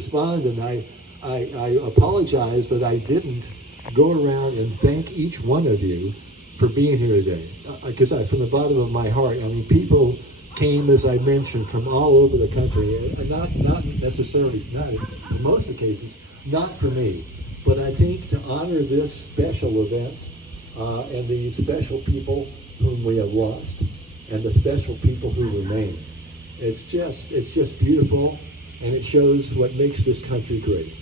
respond, and I apologize that I didn't go around and thank each one of you for being here today. Because from the bottom of my heart, I mean, people came, as I mentioned, from all over the country, and not necessarily, not in most of the cases, not for me, but I think to honor this special event and the special people whom we have lost, and the special people who remain. It's just beautiful, and it shows what makes this country great.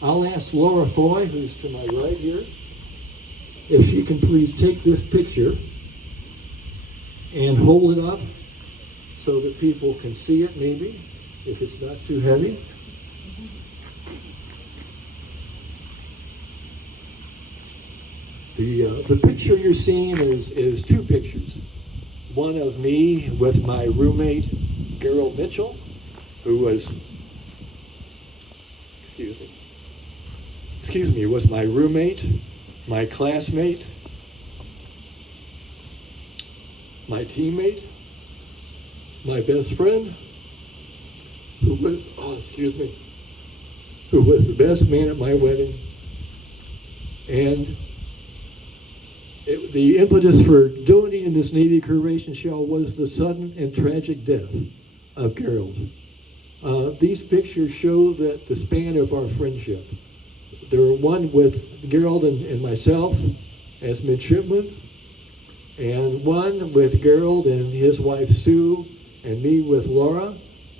I'll ask Laura Foy, who's to my right here, if she can please take this picture and hold it up so that people can see it, maybe, if it's not too heavy. The picture you're seeing is two pictures. One of me with my roommate, Gerald Mitchell, who was, was my roommate, my classmate, my teammate, my best friend, who was the best man at my wedding. And the impetus for donating this Navy Creation Show was the sudden and tragic death of Gerald. These pictures show that the span of our friendship. There were one with Gerald and myself as midshipmen, and one with Gerald and his wife Sue, and me with Laura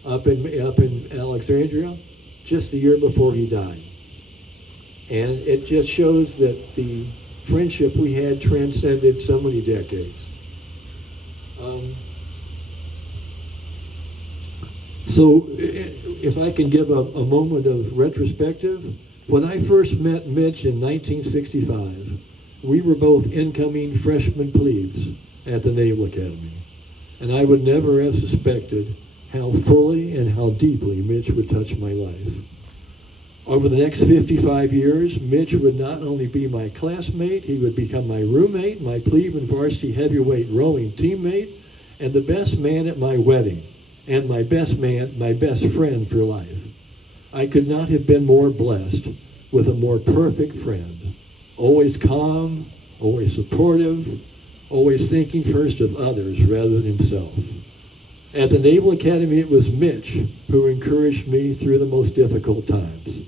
up in Alexandria, just the year before he died. And it just shows that the friendship we had transcended so many decades. So if I can give a moment of retrospective, when I first met Mitch in 1965, we were both incoming freshman plebes at the Naval Academy. And I would never have suspected how fully and how deeply Mitch would touch my life. Over the next 55 years, Mitch would not only be my classmate, he would become my roommate, my plebe and varsity heavyweight rowing teammate, and the best man at my wedding, and my best friend for life. I could not have been more blessed with a more perfect friend. Always calm, always supportive, always thinking first of others rather than himself. At the Naval Academy, it was Mitch who encouraged me through the most difficult times.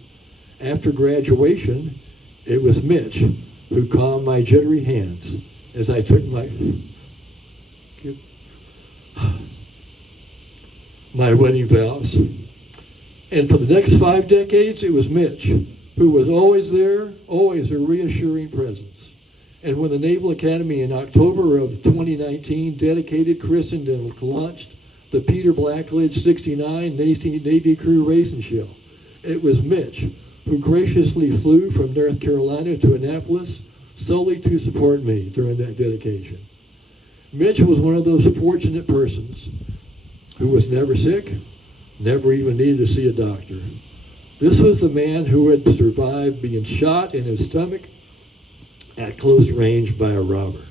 After graduation, it was Mitch who calmed my jittery hands as I took my wedding vows. And for the next 5 decades, it was Mitch who was always there, always a reassuring presence. And when the Naval Academy in October of 2019 dedicated, christened, and launched the Peter Blackledge 69 Navy Crew Racing Show, it was Mitch who graciously flew from North Carolina to Annapolis solely to support me during that dedication. Mitch was one of those fortunate persons who was never sick, never even needed to see a doctor. This was the man who had survived being shot in his stomach at close range by a robber.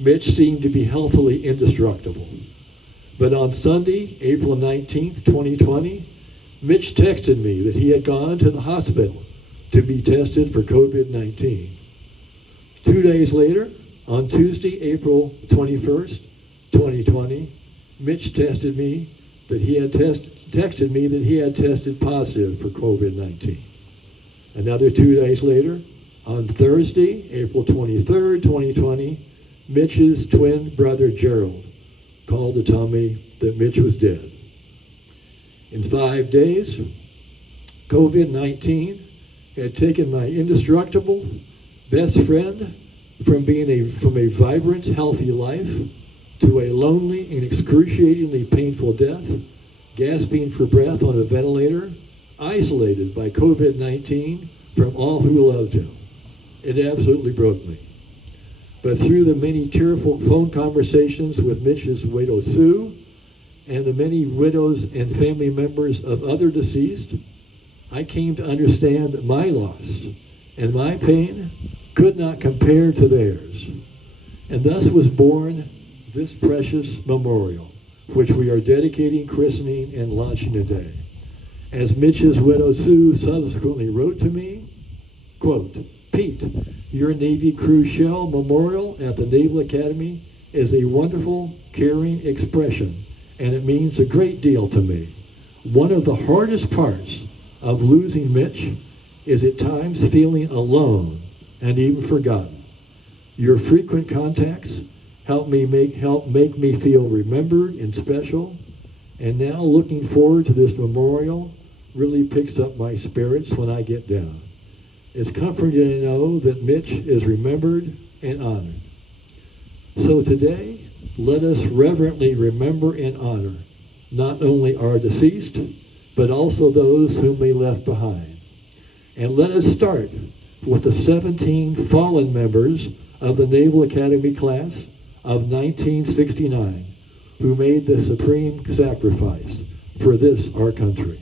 Mitch seemed to be healthily indestructible. But on Sunday, April 19th, 2020, Mitch texted me that he had gone to the hospital to be tested for COVID-19. 2 days later, on Tuesday, April 21st, 2020, Mitch texted me that he had tested positive for COVID-19. Another 2 days later, on Thursday, April 23rd, 2020, Mitch's twin brother Gerald called to tell me that Mitch was dead. In 5 days, COVID-19 had taken my indestructible best friend from a vibrant, healthy life to a lonely and excruciatingly painful death, gasping for breath on a ventilator, isolated by COVID-19 from all who loved him. It absolutely broke me. But through the many tearful phone conversations with Mitch's widow Sue and the many widows and family members of other deceased, I came to understand that my loss and my pain could not compare to theirs. And thus was born this precious memorial, which we are dedicating, christening, and launching today. As Mitch's widow Sue subsequently wrote to me, quote, Pete, your Navy Crew Shell Memorial at the Naval Academy is a wonderful, caring expression, and it means a great deal to me. One of the hardest parts of losing Mitch is at times feeling alone and even forgotten. Your frequent contacts help make me feel remembered and special, and now looking forward to this memorial really picks up my spirits when I get down. It's comforting to know that Mitch is remembered and honored. So today, let us reverently remember and honor not only our deceased, but also those whom they left behind. And let us start with the 17 fallen members of the Naval Academy class of 1969 who made the supreme sacrifice for this, our country.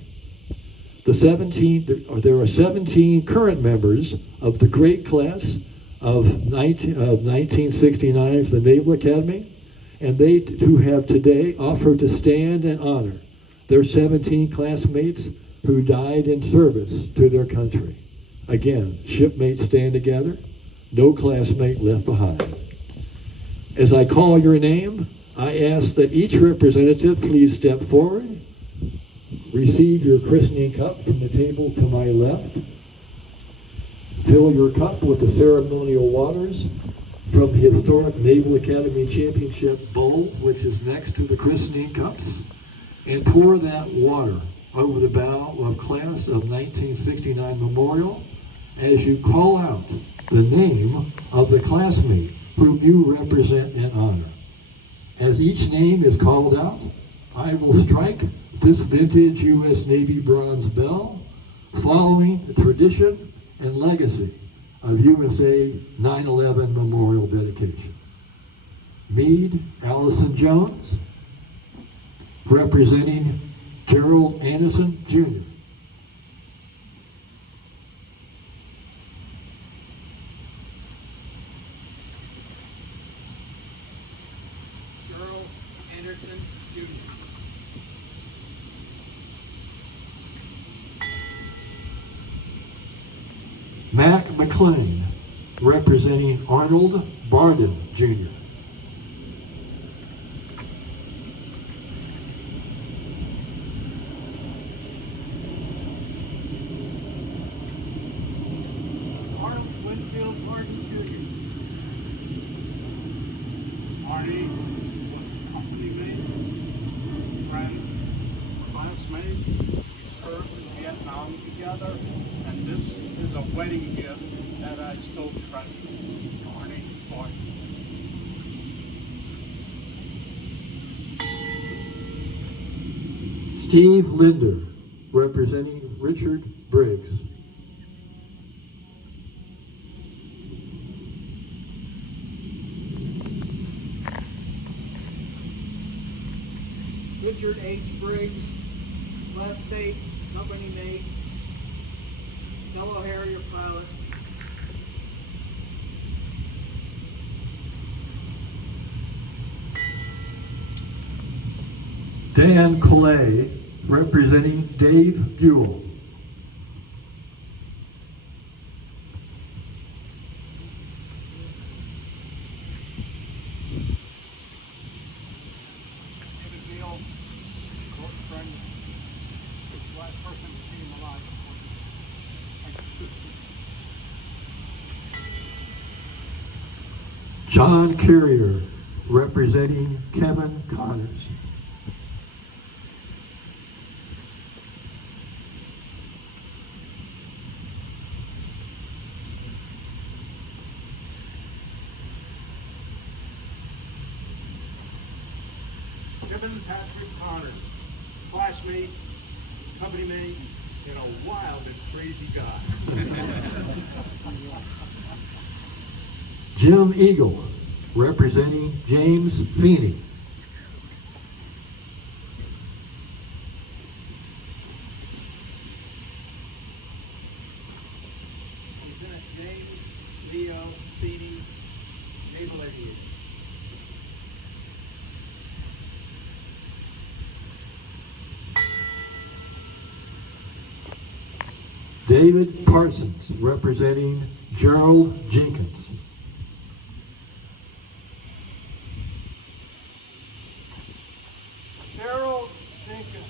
There are 17 current members of the great class of 1969 for the Naval Academy, and they who have today offered to stand and honor their 17 classmates who died in service to their country. Again, shipmates stand together, no classmate left behind. As I call your name, I ask that each representative please step forward. Receive your christening cup from the table to my left. Fill your cup with the ceremonial waters from the historic Naval Academy Championship Bowl, which is next to the christening cups, and pour that water over the bow of class of 1969 memorial as you call out the name of the classmate whom you represent and honor. As each name is called out, I will strike this vintage U.S. Navy bronze bell, following the tradition and legacy of USA 9/11 Memorial Dedication. Meade Allison Jones, representing Gerald Anderson, Jr. Gerald Anderson, Jr. Mac McLean, representing Arnold Barden, Jr. Arnold Winfield Barton, Jr. Arnie was a company mate, friend, classmate. We served in Vietnam together, and this is a wedding gift that I still treasure. Arnie Barton. Steve Linder, representing Richard Briggs. Richard H. Briggs, classmate, company mate, fellow Harrier pilot. Dan Clay, representing Dave Buell. David Beal, close friend, last person to see him alive. John Carrier, representing Kevin Connors. Kevin Patrick Connors, classmate, company mate, and a wild and crazy guy. Jim Eagle, representing James Feeney. Lieutenant James Leo Feeney, Naval Aviator. David Parsons, representing Gerald Jenkins. Gerald Jenkins.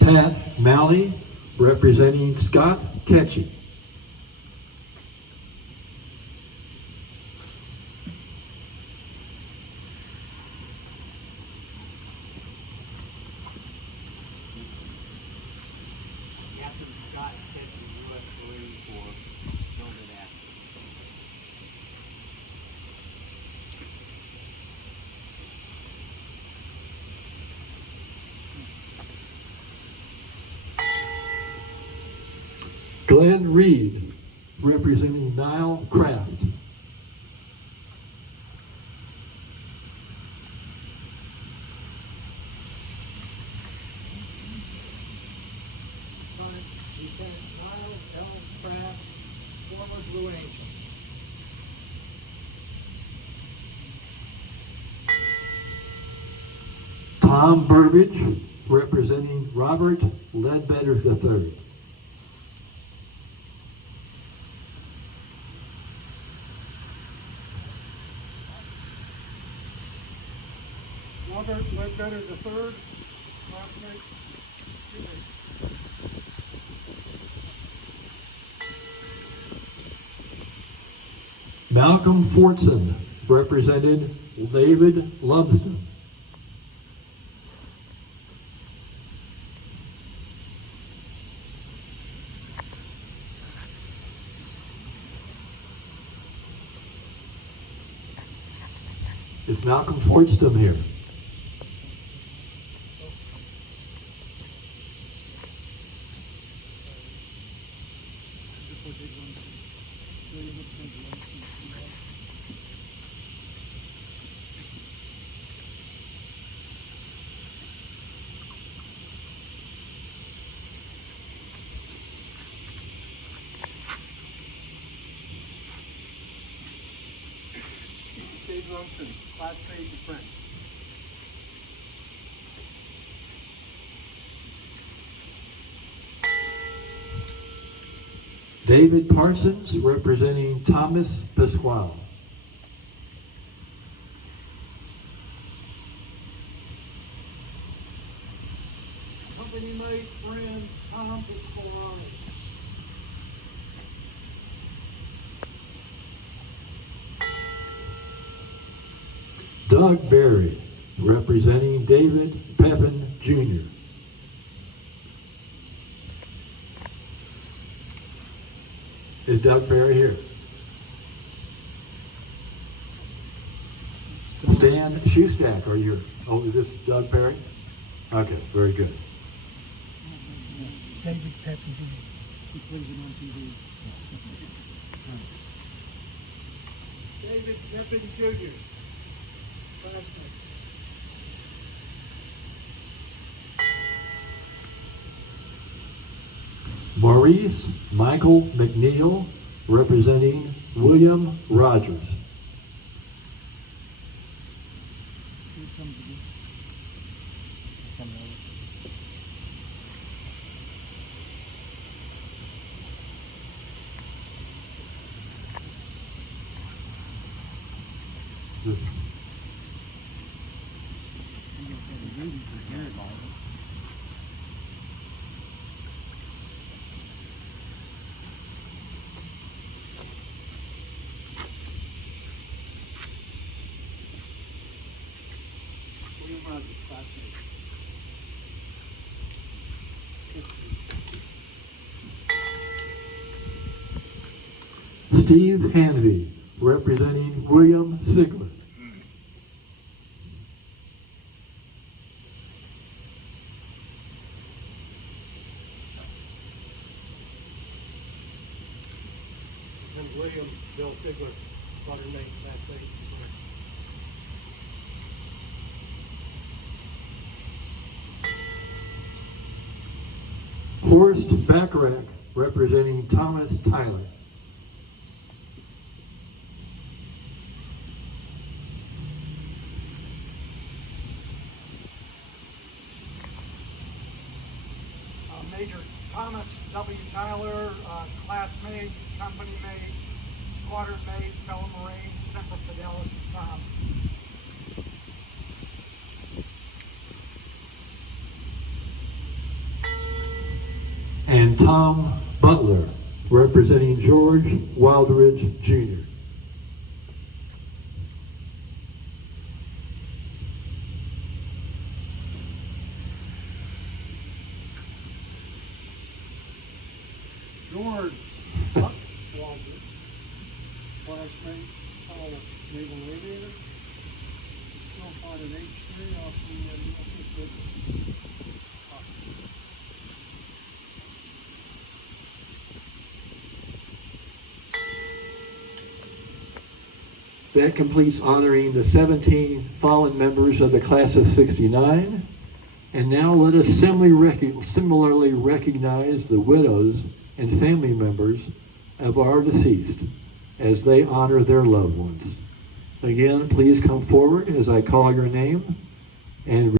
Pat Malley, representing Scott Ketchy. Captain Scott Ketchum, U.S. Marine Corps, Golden Apple. Glenn Reed, representing Nile Craft. Lieutenant Niall L. Kraft, former Blue Angel. Tom Burbidge, representing Robert Ledbetter III. Robert Ledbetter III. Classmate. Malcolm Fortson, represented David Lumsden. Is Malcolm Fortson here? Dave Lumsden, classmate and friend. David Parsons, representing Thomas Pasquale. Company mate, friend, Tom Pasquale. Doug Berry, representing David Pepin Jr. Is Doug Berry here? Stan Shoestack, are you? Oh, is this Doug Berry? Okay, very good. David Pepin Jr. He plays it on TV. David Pepin Jr. Classmate. Maurice Michael McNeil, representing William Rogers. Here comes again. Coming over. This You got that reading for Jared Bible. William Rogers, classmate. Steve Hanvey, representing William Sigler. And William Bill Figler, water mate, classmate. Horst Bacharach, representing Thomas Tyler. Major Thomas W. Tyler, classmate, company mate, squadron mate, fellow Marine, Semper Fidelis, Tom. And Tom Butler, representing George Wildridge Jr. George Buck Waldron, classmate, fellow naval aviator, still fought at H3 off the USS Midland. That completes honoring the 17 fallen members of the class of '69. And now let us similarly recognize the widows and family members of our deceased as they honor their loved ones. Again, please come forward as I call your name and